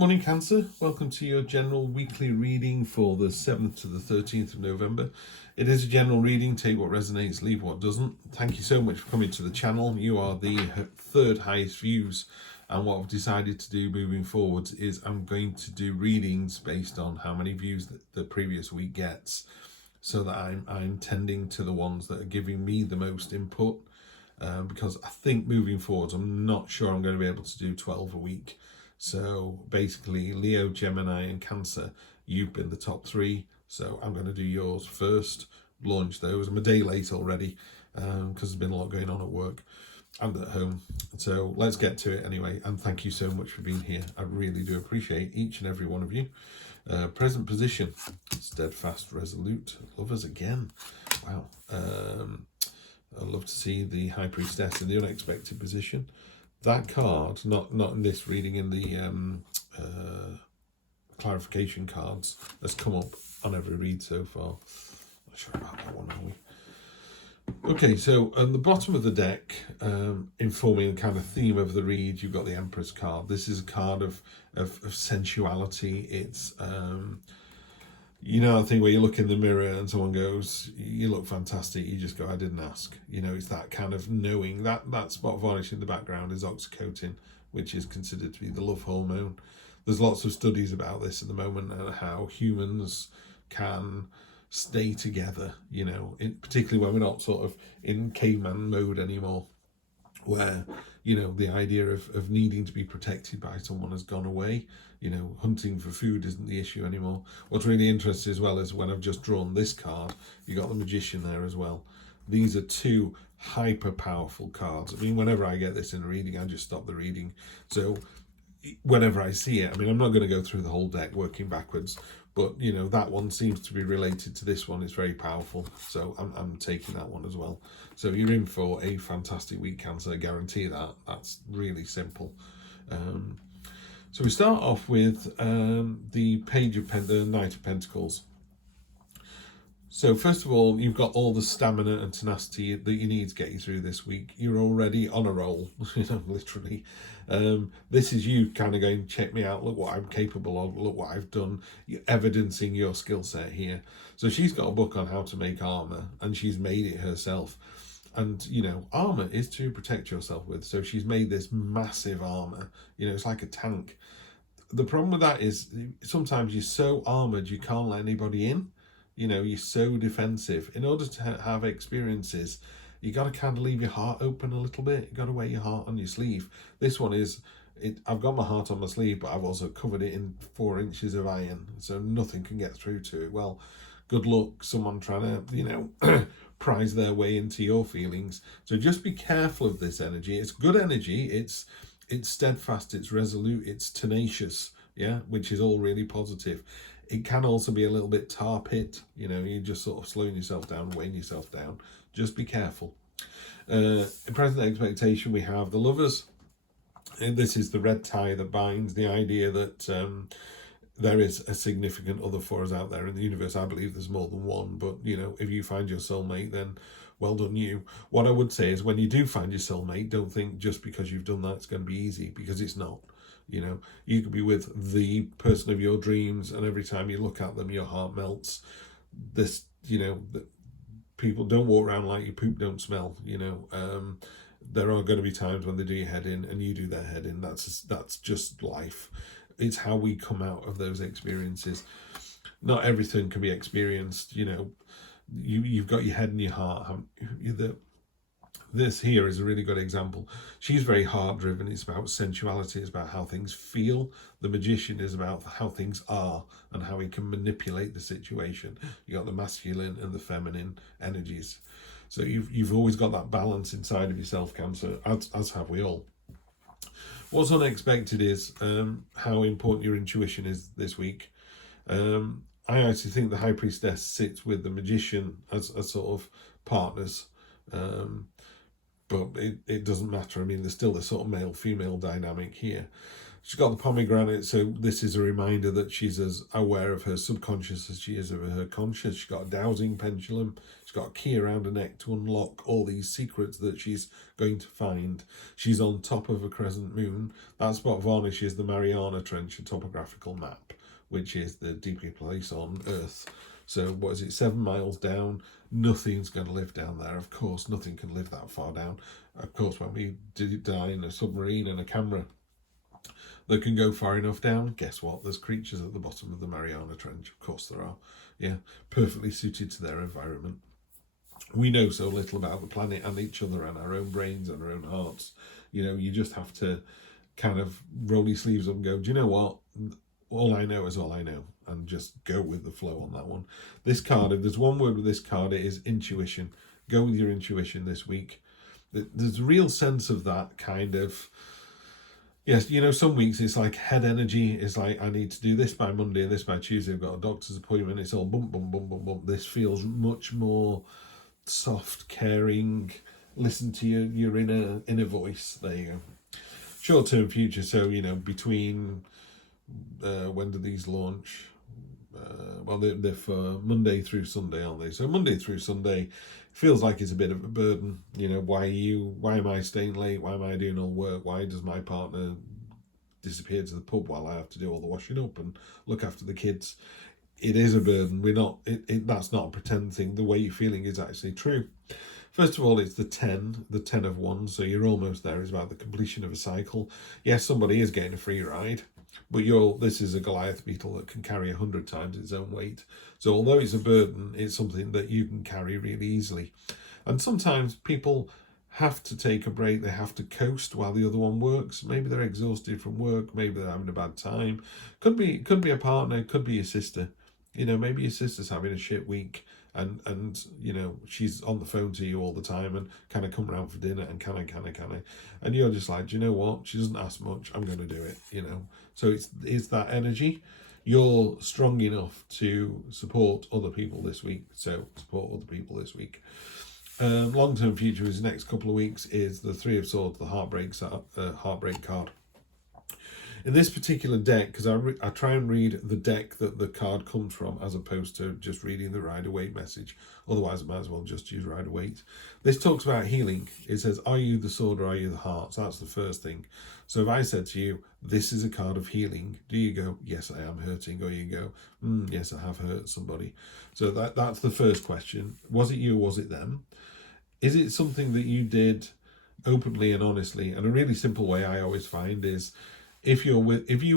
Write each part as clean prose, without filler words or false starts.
Morning Cancer, welcome to your general weekly reading for the 7th to the 13th of November. It is a general reading, take what resonates, leave what doesn't. Thank you so much for coming to the channel. You are the third highest views, and what I've decided to do moving forward is I'm going to do readings based on how many views the previous week gets, so that I'm tending to the ones that are giving me the most input, because I think moving forward I'm not sure I'm going to be able to do 12 a week. So basically, Leo, Gemini and Cancer, you've been the top three. So I'm going to do yours first, launch those. I'm a day late already because there's been a lot going on at work and at home. So let's get to it anyway. And thank you so much for being here. I really do appreciate each and every one of you. Present position, steadfast, resolute, lovers again. Wow. I'd love to see the High Priestess in the unexpected position. That card, not in this reading, in the clarification cards, has come up on every read so far. Not sure about that one, are we? Okay, so on the bottom of the deck, informing the kind of theme of the read, you've got the Empress card. This is a card of sensuality. It's you know, the thing where you look in the mirror and someone goes, you look fantastic, you just go, I didn't ask. You know, it's that kind of knowing. That spot varnish in the background is oxytocin, which is considered to be the love hormone. There's lots of studies about this at the moment and how humans can stay together, you know, particularly when we're not sort of in caveman mode anymore, where, you know, the idea of needing to be protected by someone has gone away. You know, hunting for food isn't the issue anymore. What's really interesting as well is when I've just drawn this card, you got the Magician there as well. These are two hyper powerful cards. I mean, whenever I get this in a reading, I just stop the reading. So whenever I see it, I mean, I'm not going to go through the whole deck working backwards, but, you know, that one seems to be related to this one. It's very powerful. So I'm taking that one as well. So you're in for a fantastic week, Cancer. I guarantee that. That's really simple. So we start off with the Page of the Knight of Pentacles. So first of all, you've got all the stamina and tenacity that you need to get you through this week. You're already on a roll, you know, literally. This is you kind of going, check me out, look what I'm capable of, look what I've done, you're evidencing your skill set here. So she's got a book on how to make armor, and she's made it herself. And, you know, armor is to protect yourself with. So she's made this massive armor. You know, it's like a tank. The problem with that is sometimes you're so armored you can't let anybody in. You know, you're so defensive. In order to have experiences, you got to kind of leave your heart open a little bit. You got to wear your heart on your sleeve. This one is, I've got my heart on my sleeve, but I've also covered it in 4 inches of iron, so nothing can get through to it. Well, good luck someone trying to, you know, prise their way into your feelings. So just be careful of this energy. It's good energy. It's steadfast, it's resolute, it's tenacious, yeah, which is all really positive. It can also be a little bit tar pit, you know, you're just sort of slowing yourself down, weighing yourself down. Just be careful. In present expectation, we have the Lovers. And this is the red tie that binds, the idea that there is a significant other for us out there in the universe. I believe there's more than one, but, you know, if you find your soulmate, then well done you. What I would say is when you do find your soulmate, don't think just because you've done that it's going to be easy, because it's not. You know, you could be with the person of your dreams, and every time you look at them, your heart melts. This, you know, people don't walk around like your poop don't smell, you know. There are going to be times when they do your head in and you do their head in. That's just life. It's how we come out of those experiences. Not everything can be experienced, you know. You've got your head and your heart. This here is a really good example. She's very heart driven. It's about sensuality. It's about how things feel. The Magician is about how things are and how he can manipulate the situation. You got the masculine and the feminine energies. So you've always got that balance inside of yourself, Cancer, as have we all. What's unexpected is how important your intuition is this week. I actually think the High Priestess sits with the Magician as sort of partners. But it doesn't matter. I mean, there's still this sort of male-female dynamic here. She's got the pomegranate, so this is a reminder that she's as aware of her subconscious as she is of her conscious. She's got a dowsing pendulum. She's got a key around her neck to unlock all these secrets that she's going to find. She's on top of a crescent moon. That's what varnishes the Mariana Trench, a topographical map, which is the deepest place on Earth. So what is it, 7 miles down? Nothing's going to live down there. Of course, nothing can live that far down. Of course, when we die in a submarine and a camera that can go far enough down, guess what? There's creatures at the bottom of the Mariana Trench. Of course there are. Yeah, perfectly suited to their environment. We know so little about the planet and each other and our own brains and our own hearts. You know, you just have to kind of roll your sleeves up and go, do you know what? All I know is all I know, and just go with the flow on that one. This card, if there's one word with this card, it is intuition. Go with your intuition this week. There's a real sense of that kind of, yes, you know, some weeks it's like head energy. It's like, I need to do this by Monday and this by Tuesday. I've got a doctor's appointment. It's all bump, bump, bump, bump, bump. This feels much more soft, caring. Listen to your inner voice. There you go. Short-term future. So, you know, between, when do these launch? Well, they're for Monday through Sunday, aren't they? So Monday through Sunday feels like it's a bit of a burden. You know, why am I staying late? Why am I doing all work? Why does my partner disappear to the pub while I have to do all the washing up and look after the kids? It is a burden. We're not, that's not a pretend thing. The way you're feeling is actually true. First of all, it's the 10 of wands. So you're almost there. It's about the completion of a cycle. Yes, somebody is getting a free ride, but this is a Goliath beetle that can carry 100 times its own weight. So although it's a burden, it's something that you can carry really easily. And sometimes people have to take a break. They have to coast while the other one works. Maybe they're exhausted from work. Maybe they're having a bad time. Could be a partner. Could be your sister. You know, maybe your sister's having a shit week, and you know, she's on the phone to you all the time and kind of come around for dinner and can I, and you're just like, do you know what? She doesn't ask much. I'm going to do it. You know, so it's that energy. You're strong enough to support other people this week. So support other people this week. Long-term future is the next couple of weeks is the 3 of Swords, the heartbreak card. In this particular deck, because I try and read the deck that the card comes from as opposed to just reading the Rider-Waite message. Otherwise, I might as well just use Rider-Waite. This talks about healing. It says, are you the sword or are you the heart? So that's the first thing. So if I said to you, this is a card of healing, do you go, yes, I am hurting? Or you go, yes, I have hurt somebody. So that's the first question. Was it you or was it them? Is it something that you did openly and honestly? And a really simple way I always find is, if you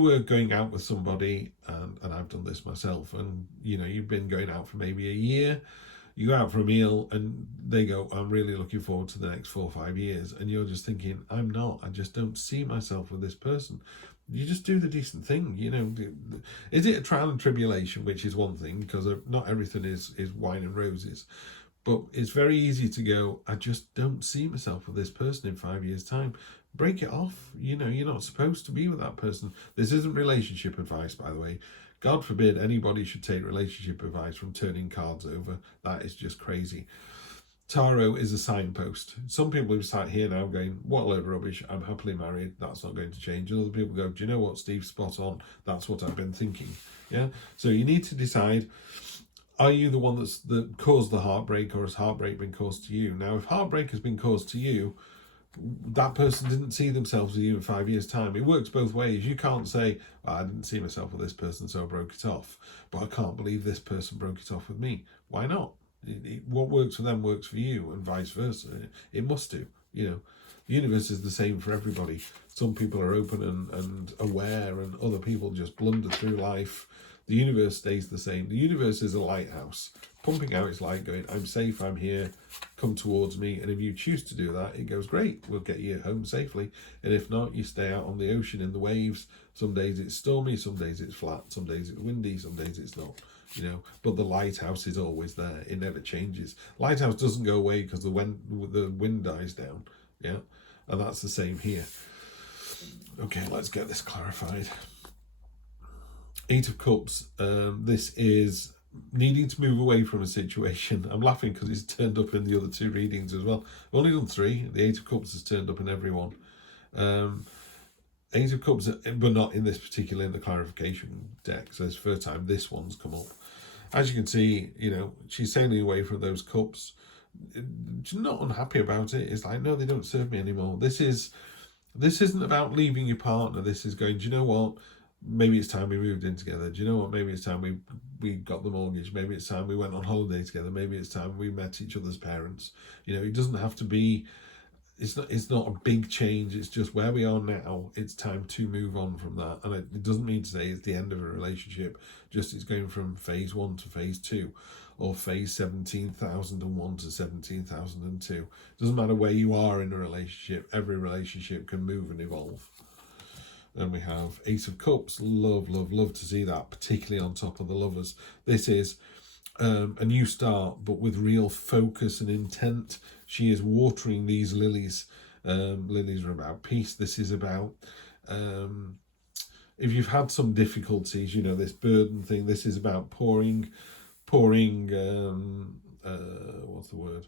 were going out with somebody, and I've done this myself, and you know, you've been going out for maybe a year, you go out for a meal and they go, I'm really looking forward to the next 4 or 5 years, and you're just thinking, I'm not, I just don't see myself with this person. You just do the decent thing, you know. Is it a trial and tribulation, which is one thing, because not everything is wine and roses, but it's very easy to go, I just don't see myself with this person in 5 years' time. Break it off. You know, you're not supposed to be with that person. This isn't relationship advice, by the way. God forbid anybody should take relationship advice from turning cards over. That is just crazy. Tarot is a signpost. Some people who sat here now going, what a load of rubbish, I'm happily married, that's not going to change. And other people go, do you know what, Steve, spot on, that's what I've been thinking. Yeah. So you need to decide, are you the one that caused the heartbreak, or has heartbreak been caused to you? Now, if heartbreak has been caused to you, that person didn't see themselves with you in 5 years' time. It works both ways. You can't say, I didn't see myself with this person, so I broke it off, but I can't believe this person broke it off with me. Why not? What works for them works for you, and vice versa. It must do. You know, the universe is the same for everybody. Some people are open and aware, and other people just blunder through life. The universe stays the same. The universe is a lighthouse, pumping out its light, going, I'm safe, I'm here, come towards me. And if you choose to do that, it goes, great, we'll get you home safely. And if not, you stay out on the ocean in the waves. Some days it's stormy, some days it's flat, some days it's windy, some days it's not, you know. But the lighthouse is always there. It never changes. Lighthouse doesn't go away because the wind dies down, yeah. And that's the same here. Okay, let's get this clarified. 8 of Cups, this is needing to move away from a situation. I'm laughing because it's turned up in the other 2 readings as well. I've only done 3. The 8 of Cups has turned up in every one. Ace of Cups, but not in this particular, in the clarification deck. So it's the first time this one's come up. As you can see, you know, she's sailing away from those cups. She's not unhappy about it. It's like, no, they don't serve me anymore. This isn't about leaving your partner. This is going, do you know what? Maybe it's time we moved in together. Do you know what? Maybe it's time we got the mortgage. Maybe it's time we went on holiday together. Maybe it's time we met each other's parents. You know, it doesn't have to be, it's not a big change. It's just where we are now. It's time to move on from that. And it doesn't mean to say it's the end of a relationship. Just it's going from phase 1 to phase 2, or phase 17,001 to 17,002. Doesn't matter where you are in a relationship. Every relationship can move and evolve. Then we have Ace of Cups. Love, love, love to see that, particularly on top of the Lovers. This is a new start, but with real focus and intent. She is watering these lilies. Lilies are about peace. This is about, if you've had some difficulties, you know, this burden thing, this is about pouring, what's the word?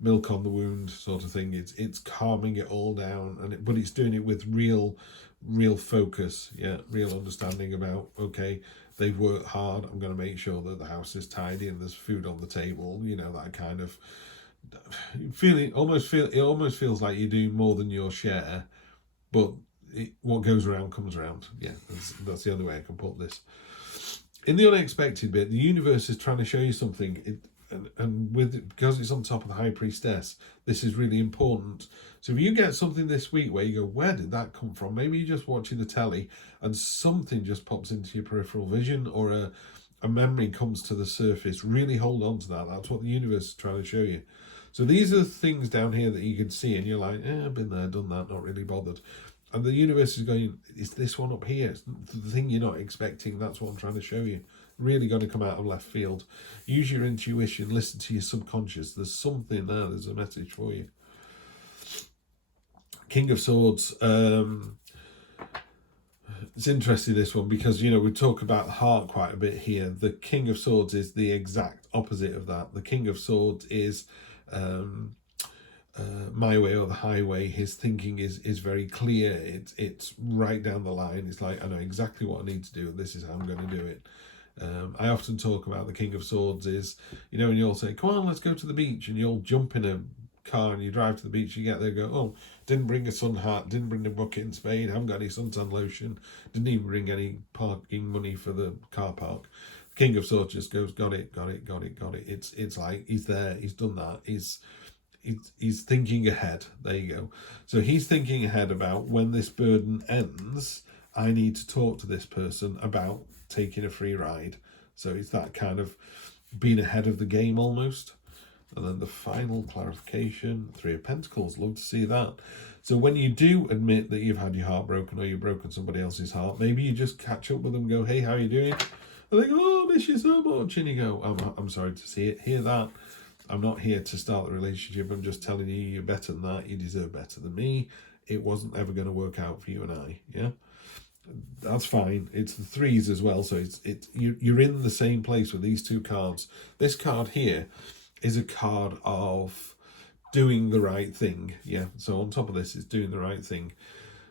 Milk on the wound sort of thing. It's calming it all down, but it's doing it with real focus, real understanding about, okay, they've worked hard, I'm going to make sure that the house is tidy and there's food on the table, you know, that kind of feeling. It almost feels like you're doing more than your share, but what goes around comes around. That's the only way I can put this. In the unexpected bit, the universe is trying to show you something, because it's on top of the High Priestess, this is really important. So if you get something this week where you go, where did that come from? Maybe you're just watching the telly and something just pops into your peripheral vision, or a memory comes to the surface. Really hold on to that. That's what the universe is trying to show you. So these are the things down here that you can see, and you're like, I've been there, done that, not really bothered. And the universe is going, it's this one up here. It's the thing you're not expecting. That's what I'm trying to show you. Really got to come out of left field. Use your intuition. Listen to your subconscious. There's something there. There's a message for you. King of Swords. It's interesting, this one, because, you know, we talk about the heart quite a bit here. The King of Swords is the exact opposite of that. The King of Swords is my way or the highway. His thinking is very clear. It's right down the line. It's like, I know exactly what I need to do, and this is how I'm going to do it. I often talk about the King of Swords is, you know, when you all say, come on, let's go to the beach, and you all jump in a car and you drive to the beach, you get there, go, oh, didn't bring a sun hat, didn't bring a bucket and spade, haven't got any suntan lotion, didn't even bring any parking money for the car park. King of Swords just goes, got it. It's like, he's there, he's done that, he's thinking ahead. There you go. So he's thinking ahead about, when this burden ends, I need to talk to this person about taking a free ride. So it's that kind of being ahead of the game almost. And then the final clarification, 3 of Pentacles. Love to see that. So when you do admit that you've had your heart broken, or you've broken somebody else's heart, maybe you just catch up with them and go, hey, how are you doing? And they go, oh, I miss you so much. And you go, I'm sorry to see it, hear that. I'm not here to start the relationship. I'm just telling you, you're better than that. You deserve better than me. It wasn't ever going to work out for you and I. Yeah, that's fine. It's the 3s as well. So you're in the same place with these 2 cards. This card here is a card of doing the right thing. Yeah. So on top of this is doing the right thing.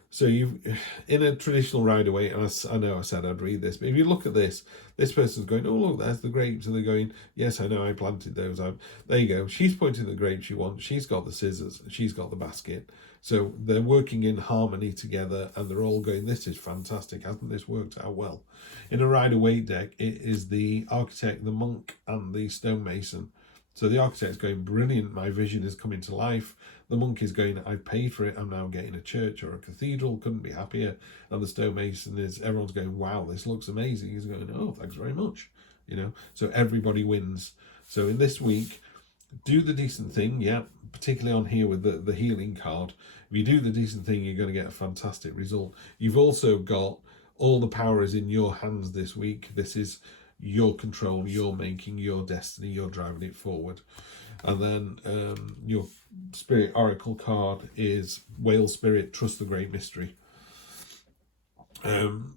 So you, in a traditional Rider-Waite, and I know I said I'd read this, but if you look at this person's going, oh, look, there's the grapes. And they're going, yes, I know, I planted those. There you go. She's pointing the grapes she wants. She's got the scissors. She's got the basket. So they're working in harmony together, and they're all going, this is fantastic. Hasn't this worked out well? In a Rider-Waite deck, it is the architect, the monk, and the stonemason. So the architect's going, brilliant, my vision is coming to life. The monk is going, I've paid for it, I'm now getting a church or a cathedral, couldn't be happier. And the stonemason is, everyone's going, wow, this looks amazing. He's going, oh, thanks very much. You know, so everybody wins. So in this week, do the decent thing, yeah, particularly on here with the healing card. If you do the decent thing, you're going to get a fantastic result. You've also got all the power is in your hands this week. This is your control, you're making your destiny, you're driving it forward. And then your spirit oracle card is Whale Spirit, Trust the Great Mystery.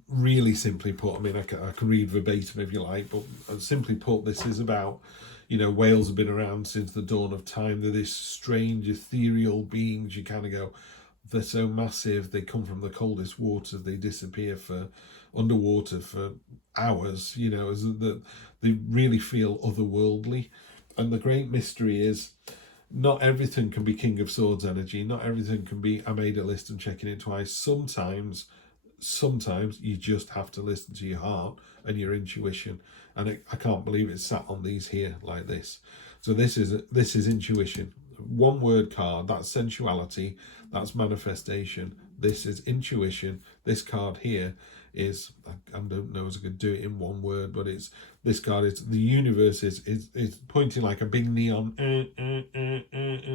Really simply put, I mean, I can read verbatim if you like, but simply put, this is about, you know, whales have been around since the dawn of time. They're this strange ethereal beings. You kind of go, they're so massive, they come from the coldest waters, they disappear for underwater for hours, you know, as that they really feel otherworldly. And the great mystery is not everything can be King of Swords energy, not everything can be I made a list and checking it twice. Sometimes you just have to listen to your heart and your intuition, and I can't believe it's sat on these here like this. So this is intuition. One word card, that's sensuality, that's manifestation. This is intuition. This card here is, I don't know if I could do it in one word, but it's, this card is, the universe is pointing like a big neon.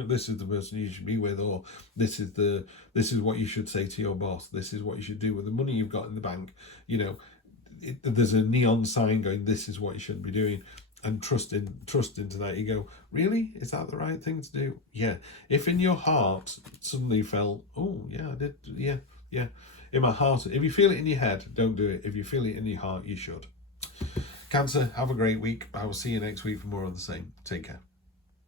This is the person you should be with, or this is what you should say to your boss. This is what you should do with the money you've got in the bank. You know, there's a neon sign going, this is what you should be doing. And trust into that. You go, really? Is that the right thing to do? Yeah. If in your heart suddenly felt, oh yeah, I did, yeah. In my heart, if you feel it in your head, don't do it. If you feel it in your heart, you should. Cancer, have a great week. I will see you next week for more of the same. Take care.